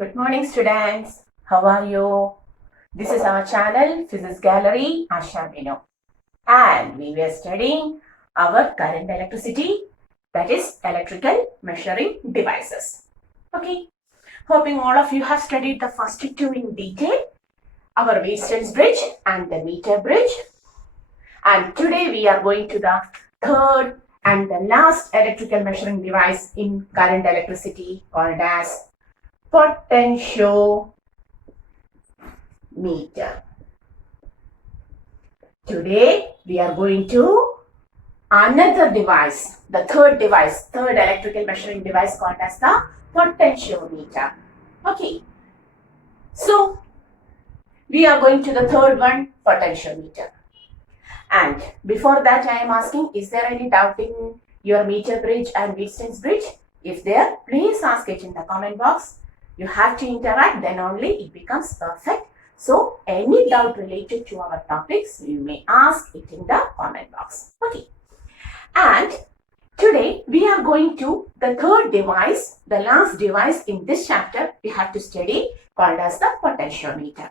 Good morning, students. How are you? This is our channel, Physics Gallery, Asha Bino. And we were studying our current electricity, that is electrical measuring devices. Okay. Hoping all of you have studied the first two in detail, our Wheatstone's bridge and the meter bridge. And today we are going to the third and the last electrical measuring device in current electricity called as potentiometer. Today we are going to another device, the third electrical measuring device called as the potentiometer. Okay, so we are going to the third one, potentiometer. And before that, I am asking, is there any doubt in your meter bridge and Wheatstone's bridge? If there, please ask it in the comment box. You have to interact, then only it becomes perfect. So, any doubt related to our topics, you may ask it in the comment box. Okay. And today, we are going to the third device, the last device in this chapter we have to study, called as the potentiometer.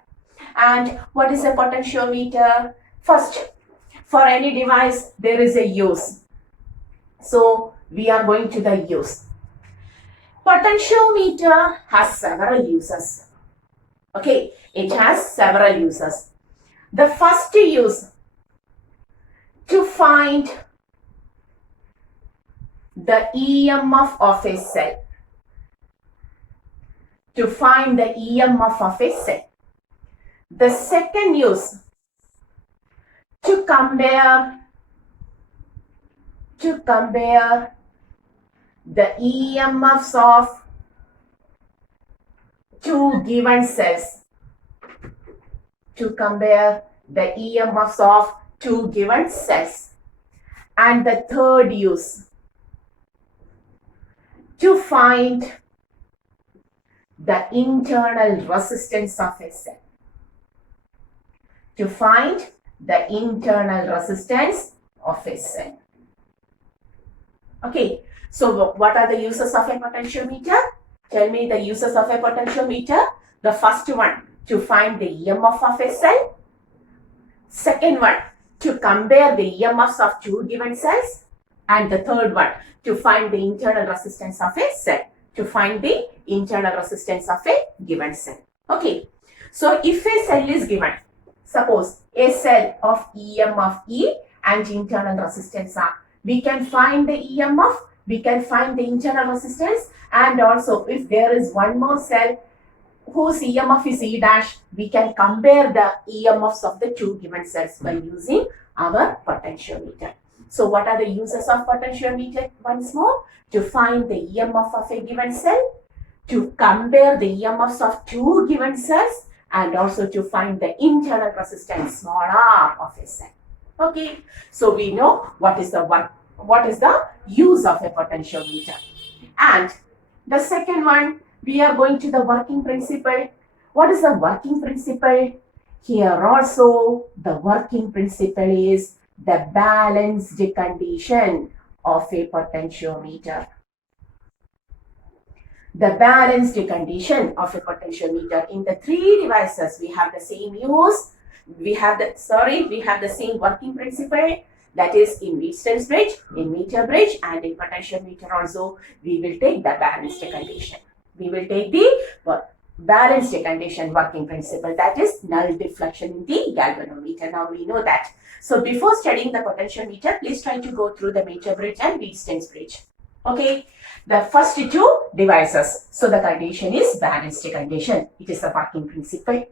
And what is a potentiometer? First, for any device, there is a use. So, we are going to the use. Potentiometer has several uses. Okay, it has several uses. The first use, to find the EMF of a cell. To find the EMF of a cell. The second use, to compare the EMFs of two given cells. To compare the EMFs of two given cells. And the third use, to find the internal resistance of a cell. To find the internal resistance of a cell. Okay, so what are the uses of a potentiometer? Tell me the uses of a potentiometer. The first one, to find the EMF of a cell. Second one, to compare the EMFs of two given cells. And the third one, to find the internal resistance of a cell. To find the internal resistance of a given cell. Okay, so if a cell is given, suppose a cell of EMF E and internal resistance R, we can find the EMF, we can find the internal resistance, and also if there is one more cell whose EMF is E dash, we can compare the EMFs of the two given cells by using our potentiometer. So what are the uses of potentiometer once more? To find the EMF of a given cell, to compare the EMFs of two given cells, and also to find the internal resistance small r of a cell. Okay, so we know what is the use of a potentiometer. And the second one, we are going to the working principle. What is the working principle? Here also, the working principle is the balanced condition of a potentiometer. The balanced condition of a potentiometer. In the three devices, we have the same use. We have the same working principle. That is in Wheatstone's bridge, in meter bridge, and in potentiometer also, we will take the balanced condition. We will take the balanced condition working principle, that is null deflection in the galvanometer. Now we know that. So before studying the potentiometer, please try to go through the meter bridge and Wheatstone's bridge. Okay, the first two devices. So the condition is balanced condition. It is the working principle.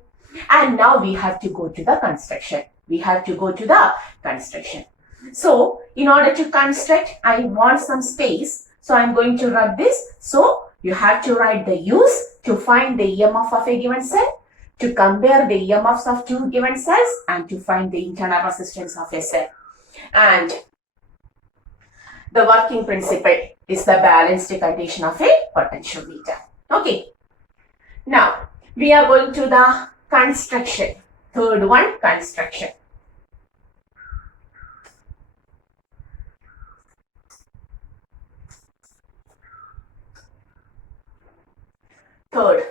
And now we have to go to the construction. We have to go to the construction. So in order to construct, I want some space. So I'm going to rub this. So you have to write the use, to find the EMF of a given cell, to compare the EMFs of two given cells, and to find the internal resistance of a cell. And the working principle is the balanced condition of a potentiometer. Okay. Now, we are going to the construction. Third one, construction. Third,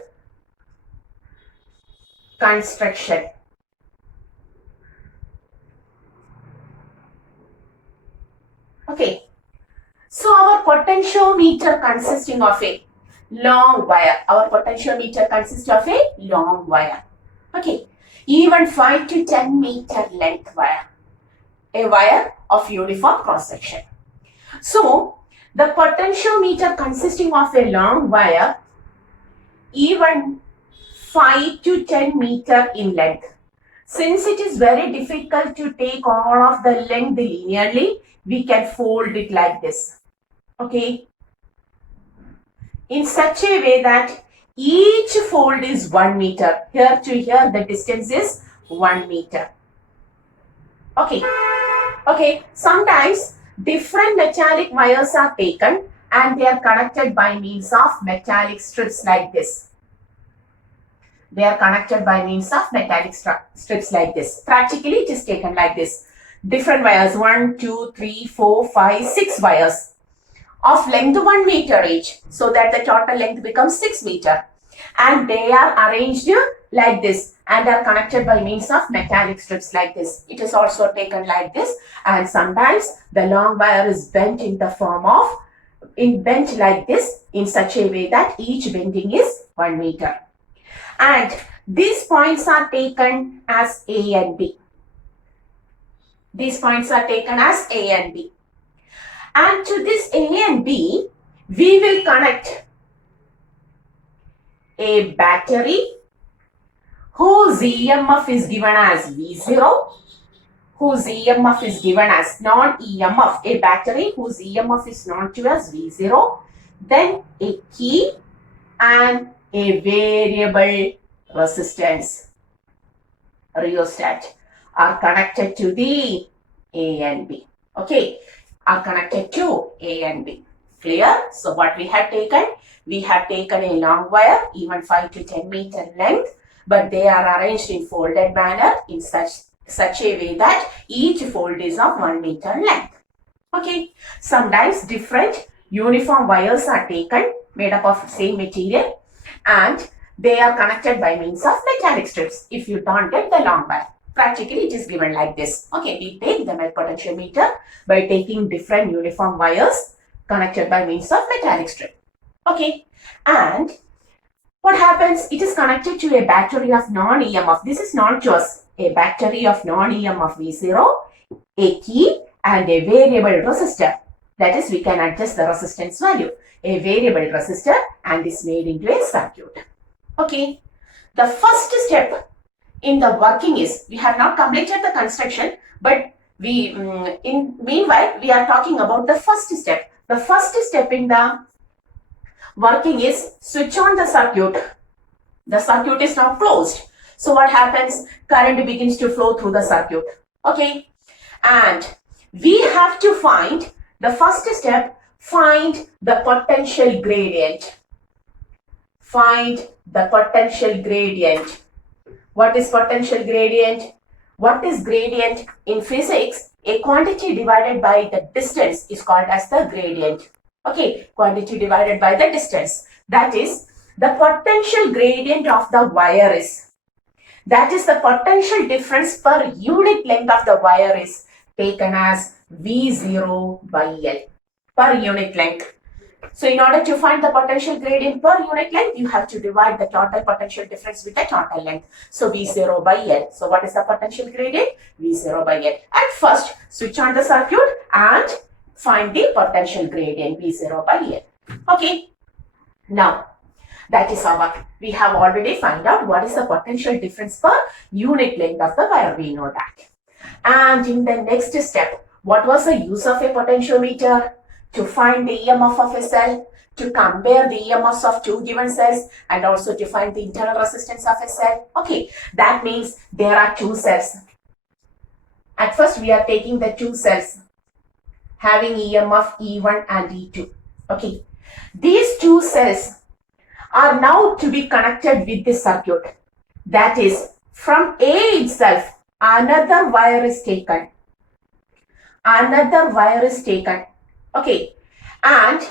construction. Okay. So our potentiometer consisting of a long wire. Our potentiometer consists of a long wire. Okay. Even 5 to 10 meter length wire. A wire of uniform cross section. So the potentiometer consisting of a long wire, even 5 to 10 meter in length. Since it is very difficult to take all of the length linearly, we can fold it like this. Okay. In such a way that each fold is 1 meter. Here to here the distance is 1 meter. Okay. Okay. Sometimes different metallic wires are taken and they are connected by means of metallic strips like this. They are connected by means of metallic strips like this. Practically it is taken like this. Different wires, 1, 2, 3, 4, 5, 6 wires of length 1 meter each, so that the total length becomes 6 meter. And they are arranged like this and are connected by means of metallic strips like this. It is also taken like this, and sometimes the long wire is bent in the form of, bent like this in such a way that each bending is 1 meter. And these points are taken as A and B. These points are taken as A and B. And to this A and B, we will connect a battery whose EMF is given as V0, whose EMF is given as non-EMF, a battery whose EMF is known to as V0, then a key and a variable resistance, rheostat, are connected to the A and B. Okay, are connected to A and B. Clear? So what we have taken? We have taken a long wire, even 5 to 10 meter length, but they are arranged in folded manner in such a way that each fold is of 1 meter length. Okay. Sometimes different uniform wires are taken made up of same material and they are connected by means of metallic strips if you don't get the long wire. Practically it is given like this. Okay, we take the potentiometer by taking different uniform wires connected by means of metallic strip. Okay, and what happens? It is connected to a battery of non-EMF. This is not just a battery of non-EMF V0, a key and a variable resistor. That is, we can adjust the resistance value. A variable resistor, and is made into a circuit. Okay, the first step in the working is, we have not completed the construction, but meanwhile we are talking about the first step. The first step in the working is switch on the circuit. The circuit is now closed. So what happens? Current begins to flow through the circuit. Okay, and we have to find the first step. Find the potential gradient. Find the potential gradient. What is potential gradient? What is gradient? In physics, a quantity divided by the distance is called as the gradient. Okay, quantity divided by the distance. That is, the potential gradient of the wire is, that is the potential difference per unit length of the wire is taken as V0 by L per unit length. So in order to find the potential gradient per unit length, you have to divide the total potential difference with the total length. So V0 by L. So what is the potential gradient? V0 by L. At first, switch on the circuit and find the potential gradient V0 by L. Okay. Now, that is our, we have already found out what is the potential difference per unit length of the wire. We know that. And in the next step, what was the use of a potentiometer? To find the EMF of a cell, to compare the EMFs of two given cells, and also to find the internal resistance of a cell. Okay, that means there are two cells. At first, we are taking the two cells having EMF E1 and E2. Okay, these two cells are now to be connected with the circuit. That is, from A itself, another wire is taken. Another wire is taken. Okay, and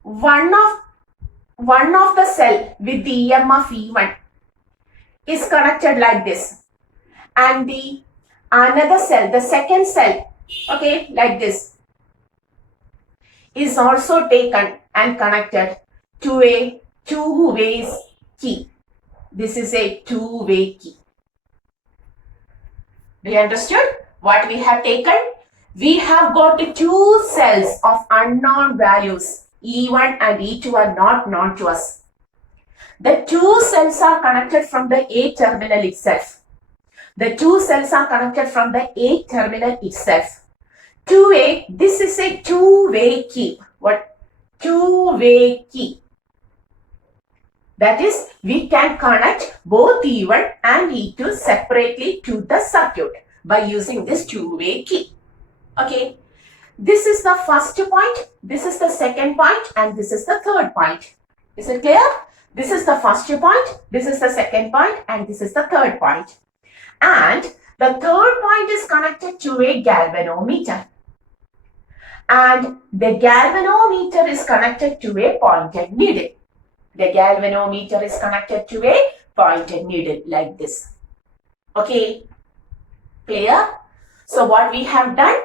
one of the cell with the EMF E1 is connected like this, and the another cell, the second cell, okay, like this, is also taken and connected to a two-way key. This is a two-way key. Do you understood what we have taken? We have got two cells of unknown values. E1 and E2 are not known to us. The two cells are connected from the A terminal itself. The two cells are connected from the A terminal itself. Two-way, this is a two-way key. What? Two-way key. That is, we can connect both E1 and E2 separately to the circuit by using this two-way key. Okay. This is the first point, this is the second point, and this is the third point. Is it clear? This is the first point, this is the second point, and this is the third point. And the third point is connected to a galvanometer. And the galvanometer is connected to a pointed needle. The galvanometer is connected to a pointed needle like this. Okay, clear? So what we have done?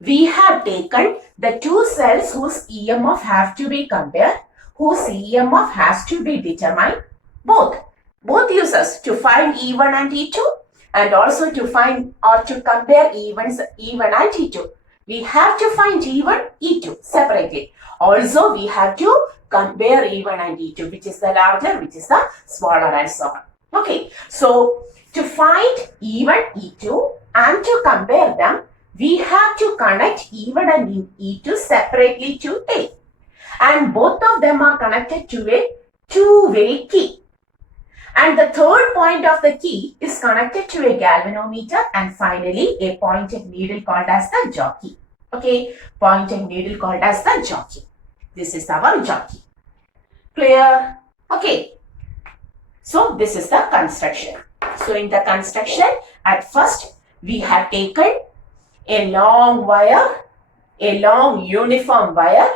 We have taken the two cells whose EMF have to be compared, whose EMF has to be determined, both uses to find E1 and E2, and also to find or to compare E1 and E2. We have to find E1, E2 separately. Also, we have to compare E1 and E2, which is the larger, which is the smaller, and so on. Okay, so to find E1, E2 and to compare them, we have to connect E1 and E2 separately to A. And both of them are connected to a two-way key. And the third point of the key is connected to a galvanometer, and finally a pointed needle called as the jockey. Okay, pointed needle called as the jockey. This is our jockey. Clear? Okay. So this is the construction. So in the construction, at first we have taken a long wire, a long uniform wire,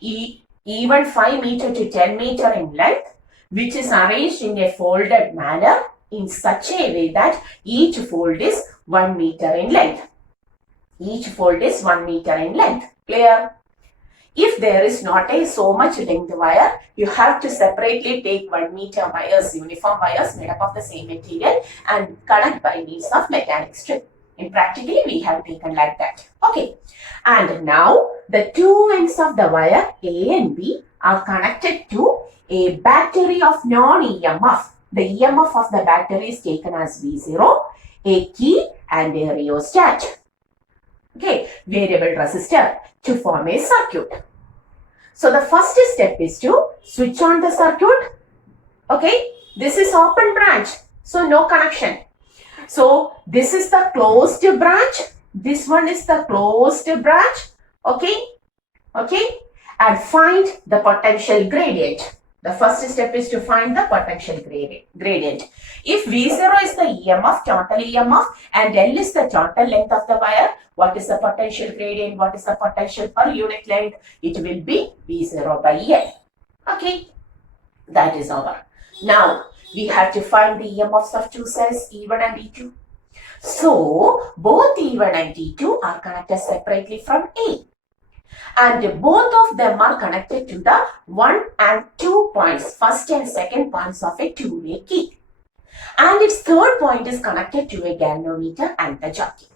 even 5 meter to 10 meter in length, which is arranged in a folded manner in such a way that each fold is 1 meter in length. Each fold is 1 meter in length. Clear? If there is not a so much length wire, you have to separately take 1 meter wires, uniform wires made up of the same material, and connect by means of mechanic strip. In practically, we have taken like that. Okay. And now, the two ends of the wire A and B are connected to a battery of non-EMF. The EMF of the battery is taken as V0, a key, and a rheostat. Okay, variable resistor to form a circuit. So the first step is to switch on the circuit. Okay, this is open branch, so no connection. So this is the closed branch. This one is the closed branch. Okay, and find the potential gradient. The first step is to find the potential gradient. If V0 is the EMF, total EMF, and L is the total length of the wire, what is the potential gradient? What is the potential per unit length? It will be V0 by L. Okay, that is over. Now, we have to find the EMFs of two cells, E1 and E2. So, both E1 and E2 are connected separately from A. And both of them are connected to the 1 and 2 points, first and second points of a two-way key. And its third point is connected to a galvanometer and the jockey.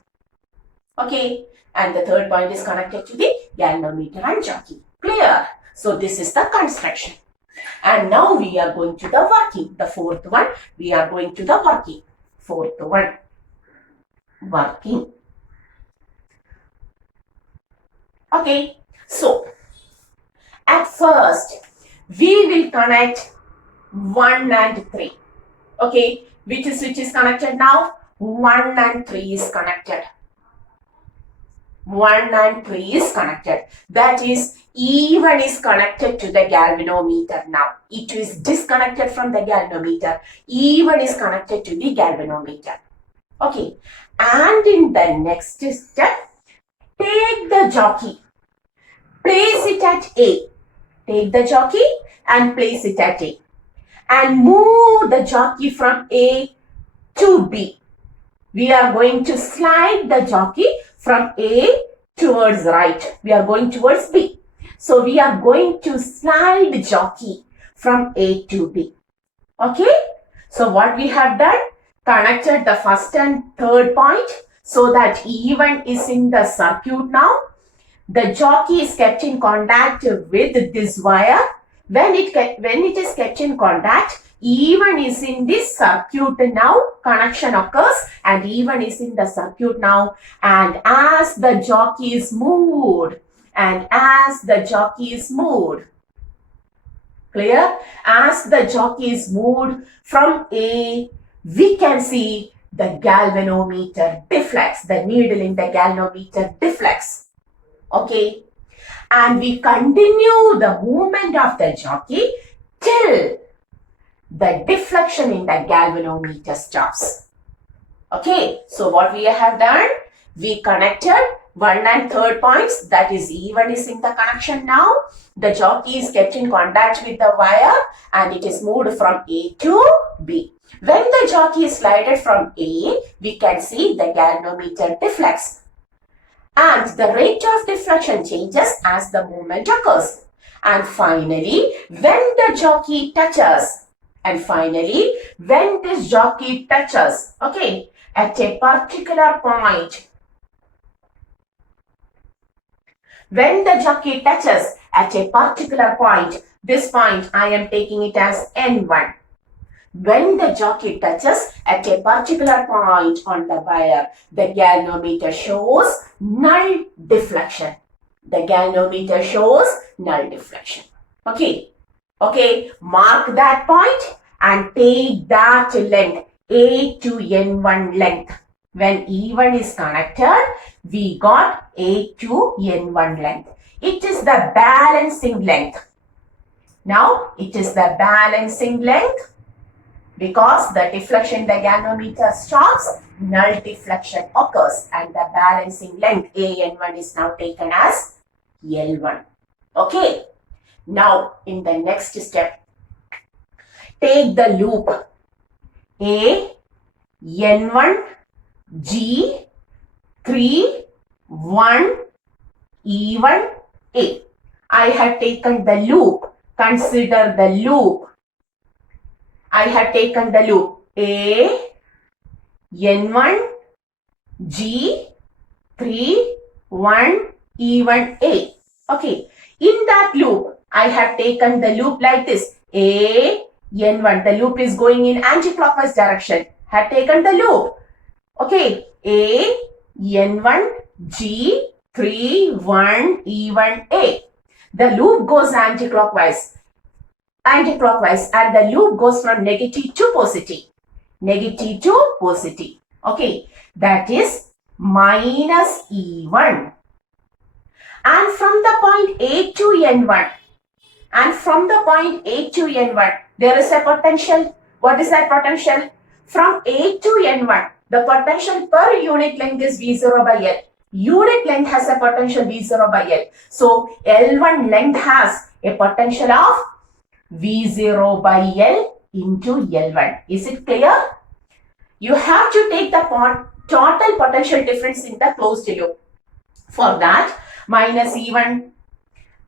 Okay, and the third point is connected to the galvanometer and jockey. Clear? So this is the construction. And now we are going to the working. The fourth one, we are going to the working. Fourth one, working. Okay, so at first we will connect 1 and 3. Okay, which is connected now? 1 and 3 is connected. 1 and 3 is connected. That is, E1 is connected to the galvanometer now. E2 is disconnected from the galvanometer. E1 is connected to the galvanometer. Okay, and in the next step, take the jockey, place it at A. Take the jockey and place it at A. and move the jockey from A to B. We are going to slide the jockey from A towards right. We are going towards B. So we are going to slide the jockey from A to B. Okay. So what we have done? Connected the first and third point so that E1 is in the circuit now. The jockey is kept in contact with this wire. When it is kept in contact, E1 is in this circuit now. Connection occurs and E1 is in the circuit now. And as the jockey is moved, clear? As the jockey is moved from A, we can see the galvanometer deflects. The needle in the galvanometer deflects. Okay. And we continue the movement of the jockey till the deflection in the galvanometer stops. Okay. So what we have done? We connected 1 and 3rd points, that is E1 is in the connection now. The jockey is kept in contact with the wire and it is moved from A to B. When the jockey is slided from A, we can see the galvanometer deflects. And the rate of deflection changes as the movement occurs. And finally, when the jockey touches, okay, at a particular point, when the jockey touches at a particular point, this point I am taking it as N1. When the jockey touches at a particular point on the wire, the galvanometer shows null deflection. Okay. Okay. Mark that point and take that length, A to N1 length. When E1 is connected, we got A to N1 length. It is the balancing length. Now, it is the balancing length. Because the deflection in the galvanometer stops, null deflection occurs and the balancing length AN1 is now taken as L1. Okay. Now, in the next step, take the loop A, N1, G, 3, 1, E1, A. I have taken the loop. Consider the loop. I have taken the loop A, N1, G, 3, 1, E1, A. Okay. In that loop, I have taken the loop like this. A, N1. The loop is going in anti-clockwise direction. Have taken the loop. Okay. A, N1, G, 3, 1, E1, A. The loop goes anti-clockwise and the loop goes from negative to positive. Okay. That is minus E1. And from the point A to N1, there is a potential. What is that potential? From A to N1, the potential per unit length is V0 by L. Unit length has a potential V0 by L. So, L1 length has a potential of V0 by L into L1. Is it clear? You have to take the total potential difference in the closed loop. For that, minus E1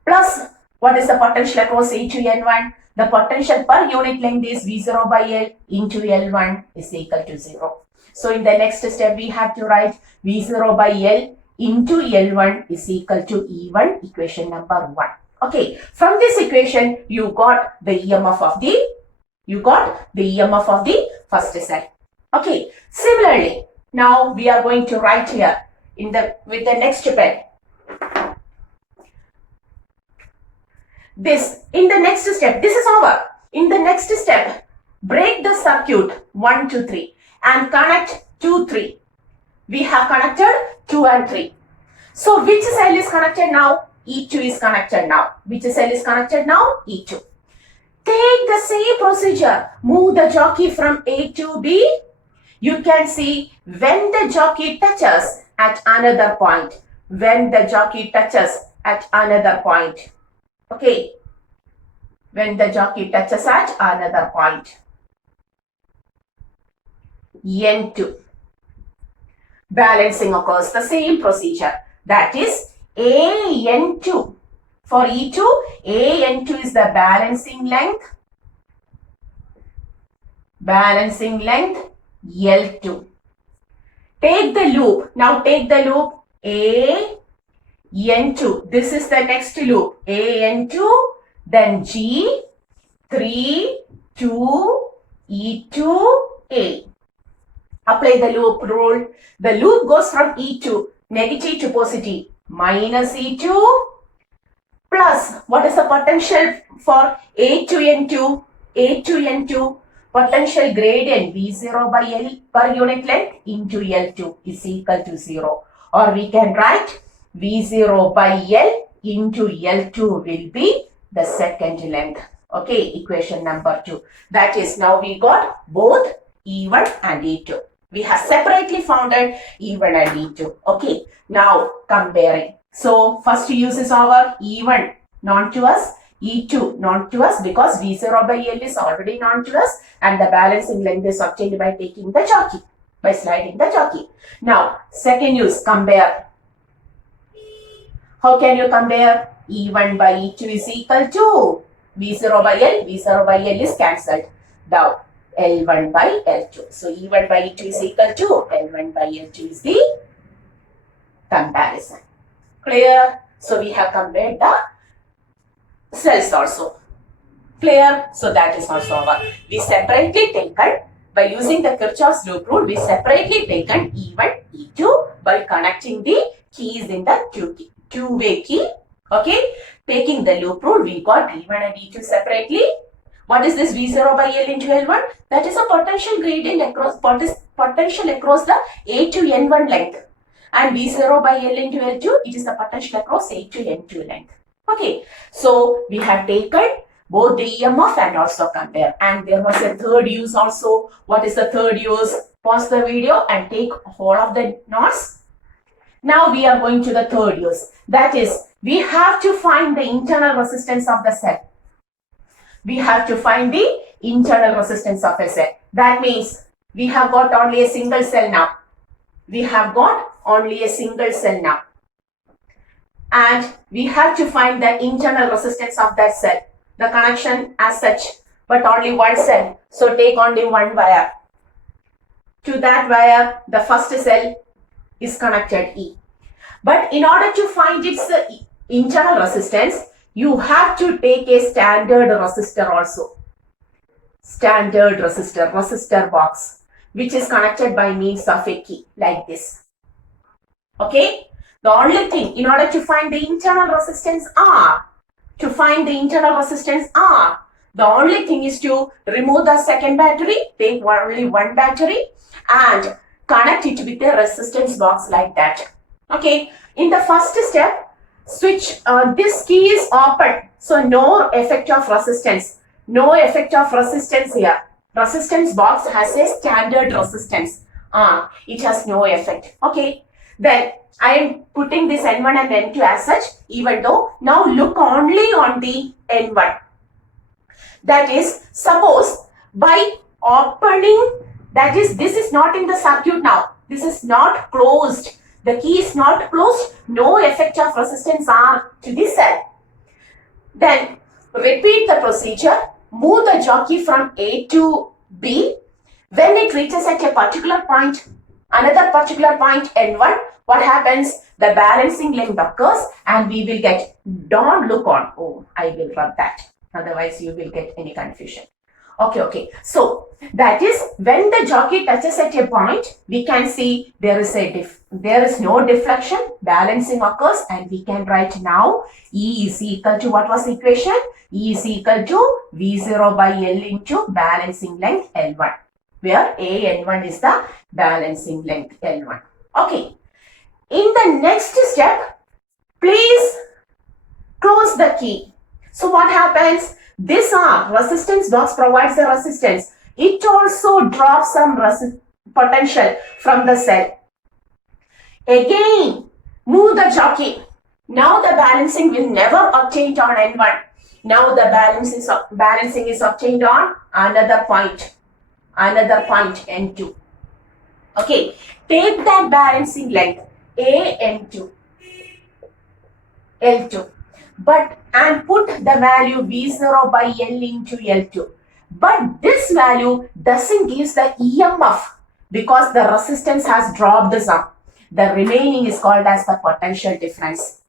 plus what is the potential across A to N1? The potential per unit length is V0 by L into L1 is equal to 0. So in the next step, we have to write V0 by L into L1 is equal to E1, equation number 1. Okay, from this equation, you got the EMF of the first cell. Okay, similarly, now we are going to write here with the next pen. This is over. In the next step, break the circuit 1, 2, 3 and connect 2, 3. We have connected 2 and 3. So which cell is connected now? E2 is connected now. Which cell is connected now? E2. Take the same procedure. Move the jockey from A to B. You can see when the jockey touches at another point. Okay. when the jockey touches at another point. N2. Balancing occurs, the same procedure. That is AN2. For E2, AN2 is the balancing length. Balancing length L2. Take the loop. Now take the loop AN2. This is the next loop. AN2, then G, 3, 2, E2, A. Apply the loop rule. The loop goes from E2, negative to positive, minus E2, plus, what is the potential for A2N2? A2N2, potential gradient V0 by L per unit length into L2 is equal to 0. Or we can write V0 by L into L2 will be the second length. Okay, equation number 2. That is, now we got both E1 and E2. We have separately founded E1 and E2. Okay, now comparing. So, first use is our E1 known to us, E2 known to us because V0 by L is already known to us and the balancing length is obtained by taking the jockey, by sliding the jockey. Now, second use, compare. How can you compare? E1 by E2 is equal to V0 by L. V0 by L is cancelled. Now, L1 by L2. So, E1 by E2 is equal to L1 by L2 is the comparison. Clear? So, we have compared the cells also. Clear? So, that is also our. We separately taken, by using the Kirchhoff's loop rule, we separately taken E1, E2 by connecting the keys in the two-way key. Okay? Taking the loop rule, we got E1 and E2 separately. What is this V0 by L into L1? That is a potential gradient across, potential across the A to N1 length. And V0 by L into L2, it is the potential across A to N2 length. Okay, so we have taken both the EMF and also compare. And there was a third use also. What is the third use? Pause the video and take all of the notes. Now we are going to the third use. That is, we have to find the internal resistance of the cell. We have to find the internal resistance of a cell. That means we have got only a single cell now. We have got only a single cell now. And we have to find the internal resistance of that cell. The connection as such, but only one cell. So take only one wire. To that wire, the first cell is connected E. But in order to find its internal resistance, you have to take a standard resistor also. Standard resistor box, which is connected by means of a key like this. Okay? The only thing, in order to find the internal resistance R, the only thing is to remove the second battery, take only one battery and connect it with a resistance box like that. Okay? In the first step, switch, this key is open, so no effect of resistance. No effect of resistance here. Resistance box has a standard resistance. It has no effect. Okay. Then I am putting this N1 and N2 as such, even though now look only on the N1. That is, suppose by opening, that is, this is not in the circuit now. This is not closed. The key is not closed, no effect of resistance R to the cell. Then repeat the procedure, move the jockey from A to B. When it reaches at a particular point, another particular point N1, what happens? The balancing length occurs and we will get, don't look on, oh, I will rub that, otherwise you will get any confusion. Okay. So that is, when the jockey touches at a point, we can see there is no deflection, balancing occurs, and we can write now E is equal to, what was the equation? E is equal to V0 by L into balancing length L1, where AN1 is the balancing length L1. Okay. In the next step, please close the key. So what happens? This resistance box provides the resistance. It also drops some potential from the cell. Again, move the jockey. Now the balancing will never obtain on N1. Now the balancing is obtained on another point N2. Okay, take that balancing length AN2, L2, and put the value V0 by L into L2. But this value doesn't give the EMF because the resistance has dropped some. The remaining is called as the potential difference.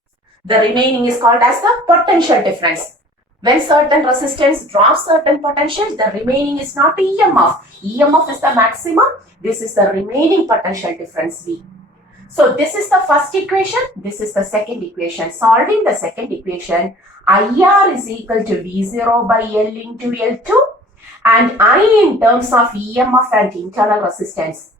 The remaining is called as the potential difference. When certain resistance drops certain potential, the remaining is not EMF. EMF is the maximum. This is the remaining potential difference V. So this is the first equation. This is the second equation. Solving the second equation, IR is equal to V0 by L into L2 and I in terms of EMF and internal resistance.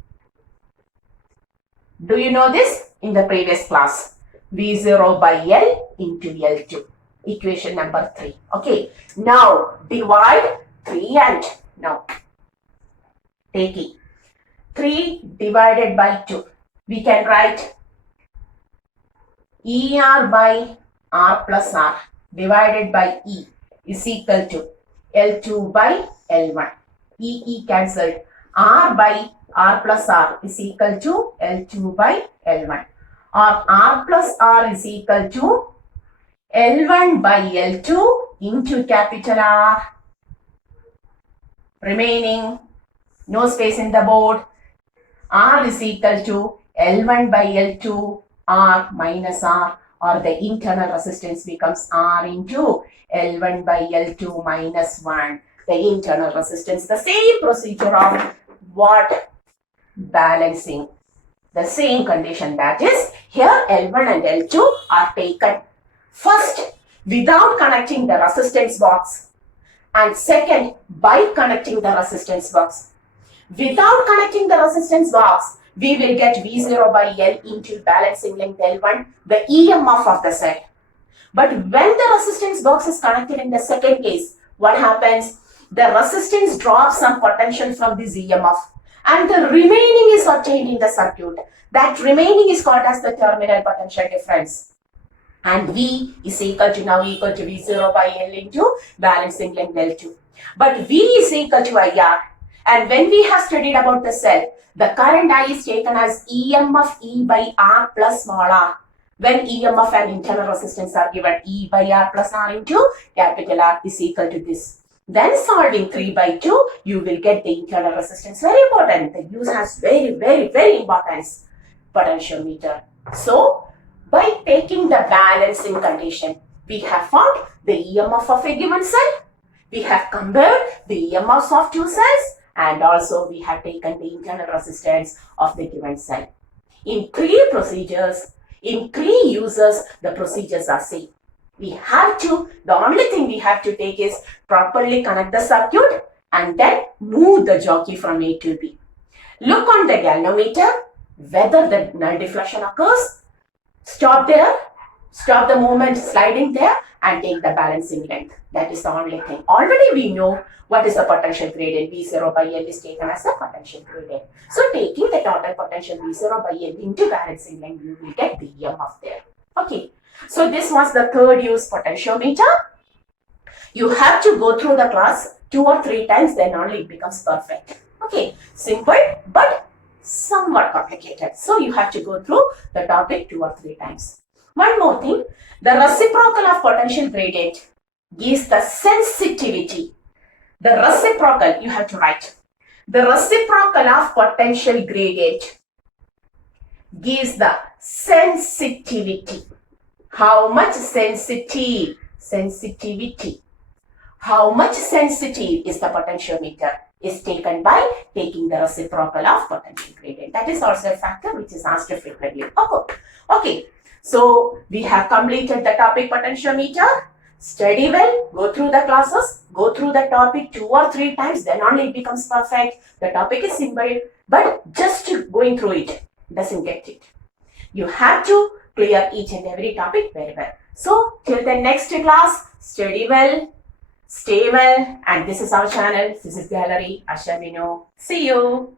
Do you know this? In the previous class. V0 by L into L2. Equation number 3. Okay. Now divide 3 and now take it. 3 divided by 2. We can write ER by R plus R divided by E is equal to L2 by L1. E cancelled. R by R plus R is equal to L2 by L1. Or R plus R is equal to L1 by L2 into capital R. Remaining, no space in the board. R is equal to L1 by L2 R minus R, or the internal resistance becomes R into L1 by L2 minus 1. The internal resistance, the same procedure of what? Balancing. The same condition, that is, here L1 and L2 are taken first without connecting the resistance box, and second by connecting the resistance box. Without connecting the resistance box, we will get V0 by L into balancing length L1, the EMF of the cell. But when the resistance box is connected in the second case, what happens? The resistance drops some potential from this EMF and the remaining is obtained in the circuit. That remaining is called as the terminal potential difference. And V is equal to V0 by L into balancing length L2. But V is equal to IR. And when we have studied about the cell, the current I is taken as EMF E by R plus small r. When EMF and internal resistance are given, E by R plus R into capital R is equal to this. Then solving 3 by 2, you will get the internal resistance. Very important. The use has very importance. Potentiometer. So, by taking the balancing condition, we have found the EMF of a given cell. We have compared the EMFs of two cells. And also we have taken the internal resistance of the given cell. In 3 procedures, in 3 uses, the procedures are same. The only thing we have to take is properly connect the circuit and then move the jockey from A to B. Look on the galvanometer, whether the null deflection occurs, stop the movement sliding there and take the balancing length. That is the only thing. Already we know what is the potential gradient. V0 by L is taken as the potential gradient. So taking the total potential V0 by L into balancing length, you will get the EMF there. Okay. So this was the third use, potentiometer. You have to go through the class 2 or 3 times, then only it becomes perfect. Okay. Simple but somewhat complicated. So you have to go through the topic 2 or 3 times. One more thing, the reciprocal of potential gradient gives the sensitivity. The reciprocal, you have to write. The reciprocal of potential gradient gives the sensitivity. How much sensitive? Sensitivity. How much sensitive is the potentiometer? Is taken by taking the reciprocal of potential gradient. That is also a factor which is asked frequently. Okay. So we have completed the topic potentiometer. Study well, go through the classes, go through the topic 2 or 3 times, then only it becomes perfect. The topic is simple, but just going through it doesn't get it. You have to clear each and every topic very well. So till the next class, study well, stay well, and this is our channel, Physics Gallery, Asha Minu. See you.